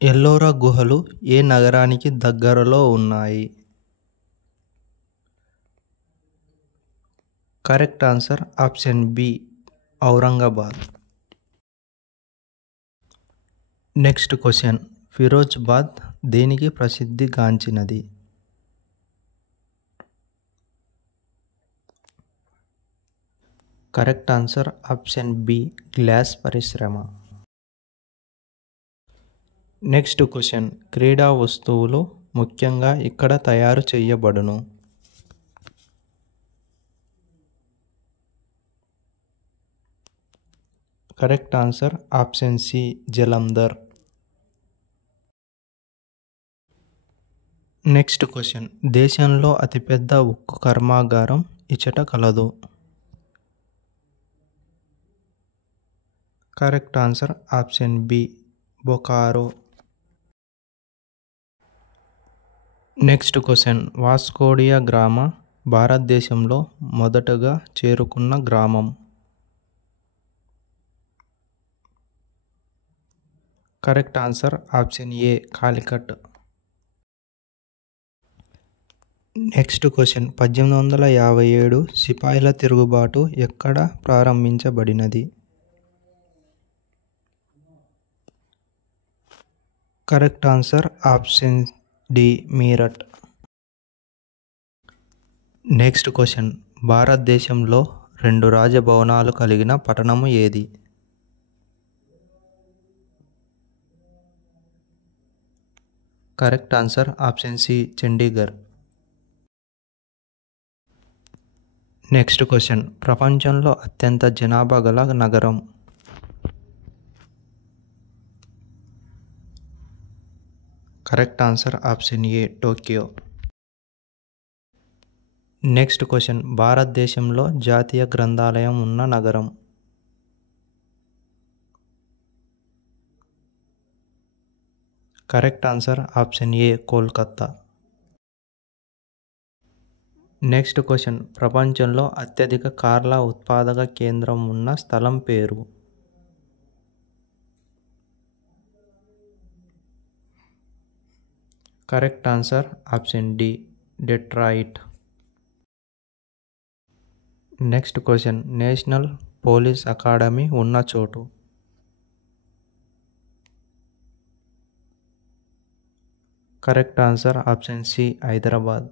ఎల్లోరా గుహలు ఏ నగరానికి దగ్గరలో ఉన్నాయి? Correct answer option B, Aurangabad. Next question, Firozabad దేనికి ప్రసిద్ధిగాంచినది? Correct answer option B, glass పరిశ్రమ. నెక్స్ట్ క్వశ్చన్, క్రీడా వస్తువులు ముఖ్యంగా ఇక్కడ తయారు చేయబడును? Correct answer option C, Jalandhar. Next question, దేశంలో అతిపెద్ద ఉక్కు కర్మాగారం ఇచట కలదు? Correct answer option B, Bokaro. Next question, Vasco da Gama భారతదేశంలో మొదటగా చేరుకున్న గ్రామం? Correct answer option A, Calicut. Next question, 1857 సిపాయిల తిరుగుబాటు ఎక్కడ ప్రారంభించబడినది? Correct answer option D, Meerut. Next question, భారతదేశంలో 2 రాజభవనాలు కలిగిన పట్టణము ఏది? Correct answer option C, Chandigarh. Next question, ప్రపంచంలో అత్యంత జనాభా గల నగరం? Correct answer option A, Tokyo. Next question, భారతదేశంలో జాతీయ గ్రంథాలయం ఉన్న నగరం? Correct answer option A, Kolkata. Next question, ప్రపంచంలో అత్యధిక కార్ల ఉత్పాదక కేంద్రం ఉన్న స్థలం పేరు? Correct answer option D, Detroit. Next question, national police academy ఉన్న చోటు? Correct answer option C, Hyderabad.